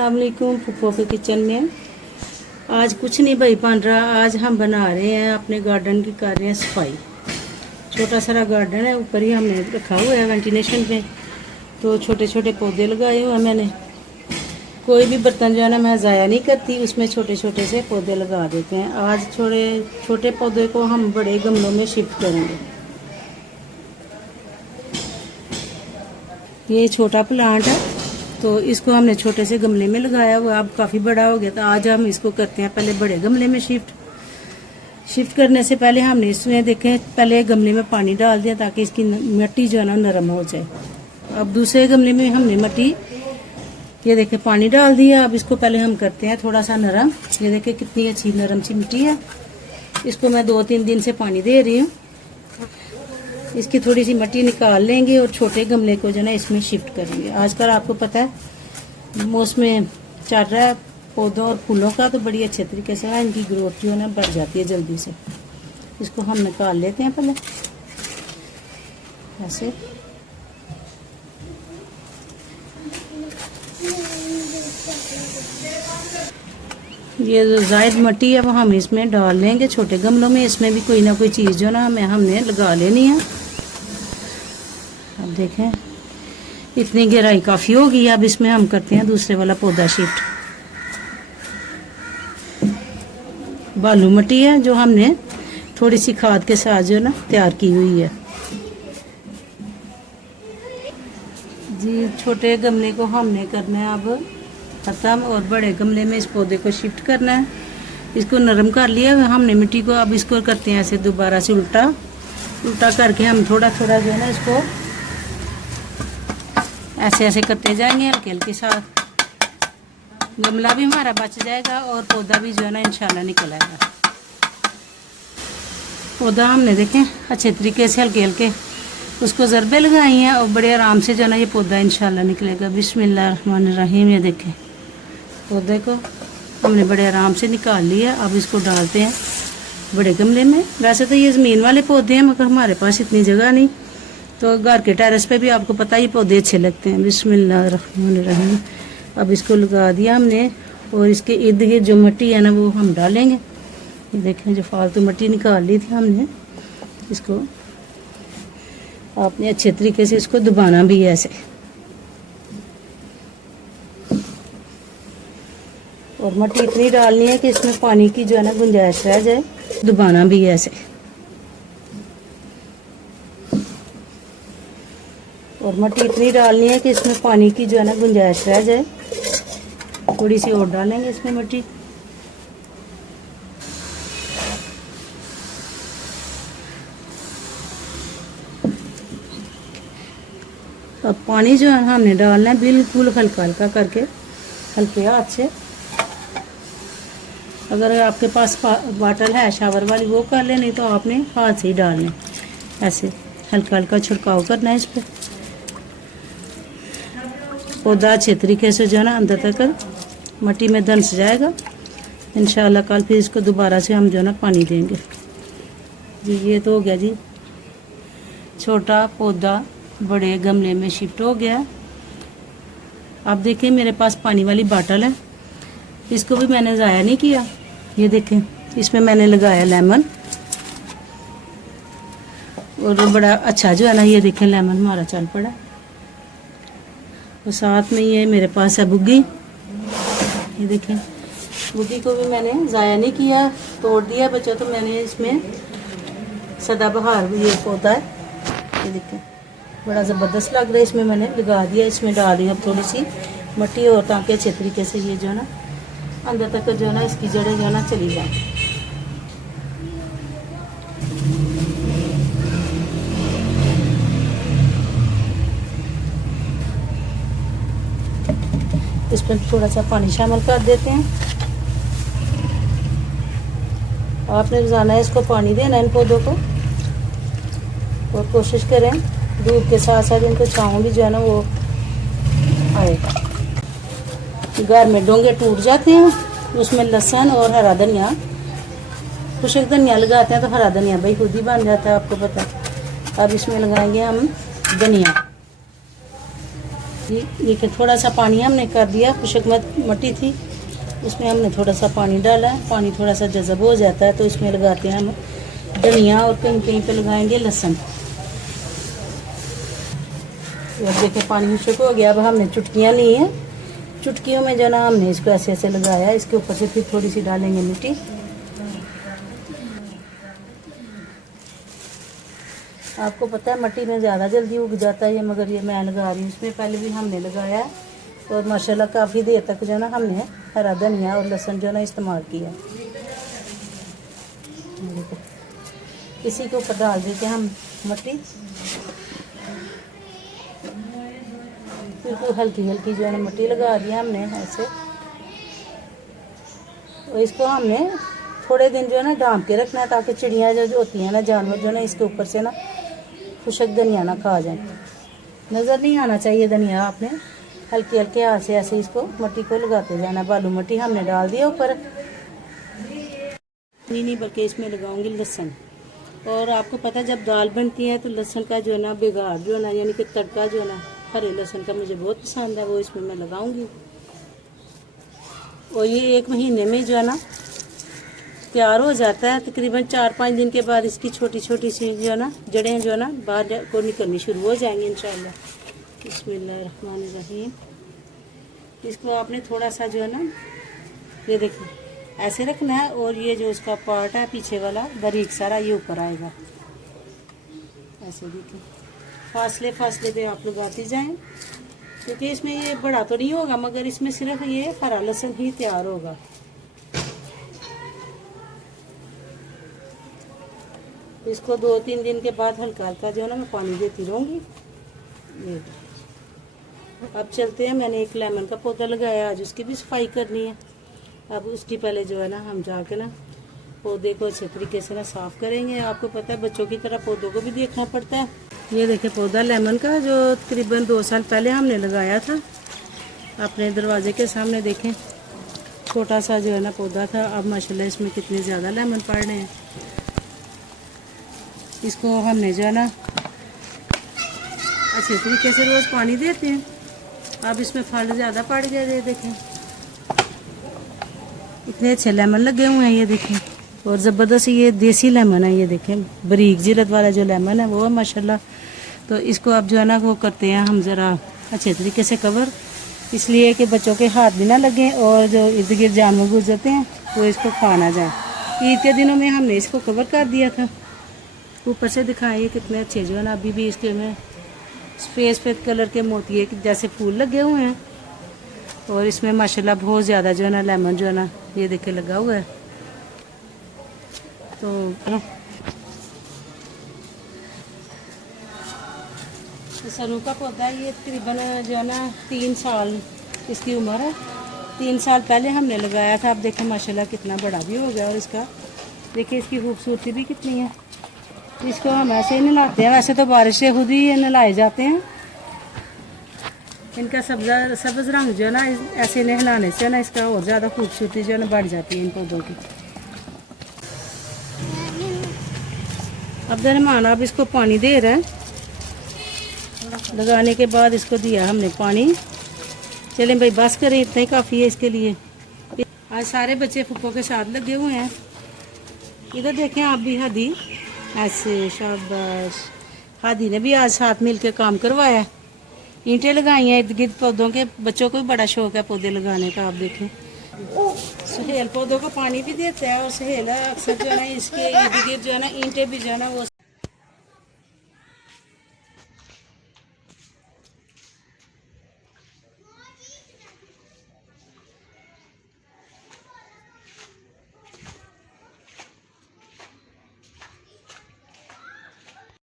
अस्सलाम वालेकुम। पुप्पो के किचन में आज कुछ नहीं भाई बन रहा। आज हम बना रहे हैं अपने गार्डन की, कर रहे हैं सफाई। छोटा सारा गार्डन है, ऊपर ही हमने रखा हुआ है वेंटिलेशन पे, तो छोटे छोटे पौधे लगाए हुए हैं मैंने। कोई भी बर्तन जो है ना मैं ज़ाया नहीं करती, उसमें छोटे छोटे से पौधे लगा देते हैं। आज छोटे छोटे पौधे को हम बड़े गमलों में शिफ्ट करेंगे। ये छोटा प्लांट है तो इसको हमने छोटे से गमले में लगाया हुआ, अब काफ़ी बड़ा हो गया। तो आज हम इसको करते हैं पहले बड़े गमले में शिफ्ट करने से पहले हमने इसमें देखें पहले गमले में पानी डाल दिया ताकि इसकी मिट्टी जो है ना नरम हो जाए। अब दूसरे गमले में हमने मिट्टी, ये देखें पानी डाल दिया। अब इसको पहले हम करते हैं थोड़ा सा नरम। ये देखें कितनी अच्छी नरम सी मिट्टी है। इसको मैं 2-3 दिन से पानी दे रही हूँ। इसकी थोड़ी सी मिट्टी निकाल लेंगे और छोटे गमले को जो ना इसमें शिफ्ट करेंगे। आजकल आपको पता है मौसम चल रहा है पौधों और फूलों का, तो बड़ी अच्छे तरीके से ना इनकी ग्रोथ जो है ना बढ़ जाती है जल्दी से। इसको हम निकाल लेते हैं पहले ऐसे। ये जो जायद मिट्टी है वो हम इसमें डाल लेंगे छोटे गमलों में। इसमें भी कोई ना कोई चीज़ जो ना हमने लगा लेनी है। अब देखें इतनी गहराई काफ़ी होगी। अब इसमें हम करते हैं दूसरे वाला पौधा शिफ्ट। बालू मिट्टी है जो हमने थोड़ी सी खाद के साथ जो ना तैयार की हुई है जी। छोटे गमले को हमने करना है अब खत्म और बड़े गमले में इस पौधे को शिफ्ट करना है। इसको नरम कर लिया हमने मिट्टी को। अब इसको करते हैं ऐसे दोबारा से उल्टा करके हम थोड़ा थोड़ा जो है ना इसको ऐसे ऐसे करते जाएंगे हल्के हल्के साथ। गमला भी हमारा बच जाएगा और पौधा भी जो है ना इंशाल्लाह निकल आएगा। पौधा हमने देखें अच्छे तरीके से हल्के हल्के उसको ज़रबे लगाई हैं और बड़े आराम से जो है ना ये पौधा इंशाल्लाह निकलेगा। बिस्मिल्लाहिर्रहमानिर्रहीम। ये देखें पौधे को हमने बड़े आराम से निकाल लिया। अब इसको डालते हैं बड़े गमले में। वैसे तो ये ज़मीन वाले पौधे हैं मगर हमारे पास इतनी जगह नहीं, तो घर के टेरेस पे भी आपको पता ही पौधे अच्छे लगते हैं। बिस्मिल्लाहिर्रहमानिर्रहीम। अब इसको लगा दिया हमने और इसके इर्द गिर्द जो मिट्टी है ना वो हम डालेंगे। ये देखें जो फालतू मिट्टी निकाल ली थी हमने, इसको आपने अच्छे तरीके से इसको दबाना भी है ऐसे। और मिट्टी इतनी डालनी है कि इसमें पानी की जो है ना गुंजाइश रह जाए। दबाना भी है ऐसे। और मिट्टी इतनी डालनी है कि इसमें पानी की जो है ना गुंजाइश रह जाए। थोड़ी सी और डालेंगे इसमें मिट्टी। अब पानी जो है हमने डालना है बिल्कुल हल्का हल्का करके, हल्के हाथ से। अगर आपके पास वाटर है शावर वाली वो कर ले, नहीं तो आपने हाथ से ही डालना ऐसे हल्का हल्का छिड़काव करना है इस पर। पौधा अच्छे तरीके से जो है ना अंदर तक मिट्टी में धंस जाएगा इंशाल्लाह। कल फिर इसको दोबारा से हम जो है ना पानी देंगे जी। ये तो हो गया जी, छोटा पौधा बड़े गमले में शिफ्ट हो गया। अब देखिए मेरे पास पानी वाली बाटल है, इसको भी मैंने ज़ाया नहीं किया। ये देखें इसमें मैंने लगाया लेमन और बड़ा अच्छा जो है ना ये देखें लेमन हमारा चल पड़ा। और साथ में ये मेरे पास है बुग्गी। ये देखें बुग्गी को भी मैंने ज़ाया नहीं किया, तोड़ दिया बच्चों। तो मैंने इसमें सदाबहार भी ये पौधा है, ये देखें बड़ा ज़बरदस्त लग रहा है। इसमें मैंने लगा दिया। इसमें डाल रही हूँ थोड़ी सी मिट्टी और ताकि अच्छे तरीके से ये जो है ना अंदर तक जो है ना इसकी जड़ें जो है ना चली जाए। इस पर थोड़ा सा पानी शामिल कर देते हैं। आपने रोजाना इसको पानी देना इन पौधों को, और कोशिश करें धूप के साथ साथ इनको छाँव भी जो है ना वो आएगा। घर में डोंगे टूट जाते हैं, उसमें लहसुन और हरा धनिया, खुशक धनिया लगाते हैं तो हरा धनिया भाई खुद ही बन जाता है, आपको पता है। अब इसमें लगाएंगे हम धनिया। ये देखिए थोड़ा सा पानी हमने कर दिया, खुशक मट्टी थी उसमें हमने थोड़ा सा पानी डाला है। पानी थोड़ा सा जज़ब हो जाता है तो इसमें लगाते हैं हम धनिया और कहीं कहीं पे लगाएंगे लहसुन। अब देखिए पानी खुशक हो गया। अब हमने चुटकियाँ ली हैं, चुटकियों में जो ना हमने इसको ऐसे ऐसे लगाया। इसके ऊपर से फिर थोड़ी सी डालेंगे मिट्टी। आपको पता है मट्टी में ज़्यादा जल्दी उग जाता है ये, मगर ये मैं लगा रही हूँ। इसमें पहले भी हमने लगाया और माशाल्लाह काफ़ी देर तक जो ना हमने हरा धनिया और लहसुन जो ना इस्तेमाल किया। इसी के ऊपर डाल देते हैं हम मट्टी, बिल्कुल हल्की हल्की जो है ना मट्टी लगा दिया हमने ऐसे। और इसको हमने थोड़े दिन जो है ना ढांप के रखना है ताकि चिड़ियाँ जो होती हैं ना, जानवर जो ना इसके ऊपर से ना खुशक धनिया ना खा जाए। नज़र नहीं आना चाहिए धनिया, आपने हल्के हल्के हाथ से ऐसे इसको मट्टी को लगाते जाना। बालू मट्टी हमने डाल दिया ऊपर। नहीं बल्कि इसमें लगाऊंगी लहसुन। और आपको पता है जब दाल बनती है तो लहसुन का जो है ना बिगाड़ जो है ना, यानी कि तड़का जो है ना हरे लहसुन का मुझे बहुत पसंद है, वो इसमें मैं लगाऊंगी। और ये 1 महीने में जो है ना तैयार हो जाता है। तकरीबन 4-5 दिन के बाद इसकी छोटी छोटी सी जो है ना जड़ें जो है ना बाहर को निकलनी शुरू हो जाएंगी इंशाल्लाह। बिस्मिल्लाहिर्रहमानिर्रहीम। इसको आपने थोड़ा सा जो है ना ये देखिए ऐसे रखना है और ये जो उसका पार्ट है पीछे वाला बारीक सारा ये ऊपर आएगा ऐसे। देखिए फासले फासले पे आप लगाते जाएं, क्योंकि इसमें ये बड़ा तो नहीं होगा मगर इसमें सिर्फ ये हरा लहसुन ही तैयार होगा। इसको 2-3 दिन के बाद हल्का हल्का जो है ना मैं पानी देती रहूँगी। ये अब चलते हैं, मैंने एक लेमन का पौधा लगाया, आज उसकी भी सफाई करनी है। अब उसकी पहले जो है ना हम जाके ना पौधे को अच्छे तरीके से ना साफ़ करेंगे। आपको पता है बच्चों की तरह पौधों को भी देखना पड़ता है। ये देखिए पौधा लेमन का जो तकरीबन 2 साल पहले हमने लगाया था अपने दरवाजे के सामने। देखें छोटा सा जो है ना पौधा था, अब माशाल्लाह इसमें कितने ज़्यादा लेमन पड़ रहे हैं। इसको हमने जो है ना अच्छे तरीके से रोज़ पानी देते हैं। अब इसमें फल ज़्यादा पड़ गए, देखें इतने अच्छे लेमन लगे हुए हैं ये देखें। और ज़बरदस्त ये देसी लेमन है, ये देखें बारीक जीरत वाला जो लेमन है वो है माशाल्लाह। तो इसको अब जो है ना वो करते हैं हम ज़रा अच्छे तरीके से कवर, इसलिए कि बच्चों के हाथ भी ना लगें और जो इर्द गिर्द जानवर गुजरते हैं वो इसको खा ना जाए। ईद के दिनों में हमने इसको कवर कर दिया था। ऊपर से दिखाएं कितने अच्छे जो है ना अभी भी इसके में सफ़ेद कलर के मोती जैसे फूल लगे हुए हैं। और इसमें माशाल्लाह बहुत ज़्यादा जो है ना लेमन जो है ना ये देखे लगा हुआ है। तो सरू का पौधा ये तकरीबन जो है ना 3 साल इसकी उम्र है। 3 साल पहले हमने लगाया था। अब देखें माशाल्लाह कितना बड़ा भी हो गया। और इसका देखिए इसकी खूबसूरती भी कितनी है। इसको हम ऐसे ही नहलाते हैं, वैसे तो बारिश से खुद ही नहलाए जाते हैं। इनका सब्ज़ रंग जो है ना ऐसे नहलाने से ना इसका और ज़्यादा खूबसूरती जो है ना बढ़ जाती है इन पौधों की। अब दरमान अब इसको पानी दे रहे हैं। लगाने के बाद इसको दिया हमने पानी। चलें भाई बस करें, इतना ही काफ़ी है इसके लिए। आज सारे बच्चे फुप्पो के साथ लगे हुए हैं। इधर देखें आप भी हादी ऐसे शाबाश। हादी ने भी आज साथ मिल के काम करवाया, ईंटें लगाई हैं इर्द गिर्द पौधों के। बच्चों को भी बड़ा शौक है पौधे लगाने का। आप देखें सुहेल पौधों को पानी भी देता है और सुहेल अक्सर जो है ना इसके इर्द गिर्द जो है ना ईंटें भी जो है ना वो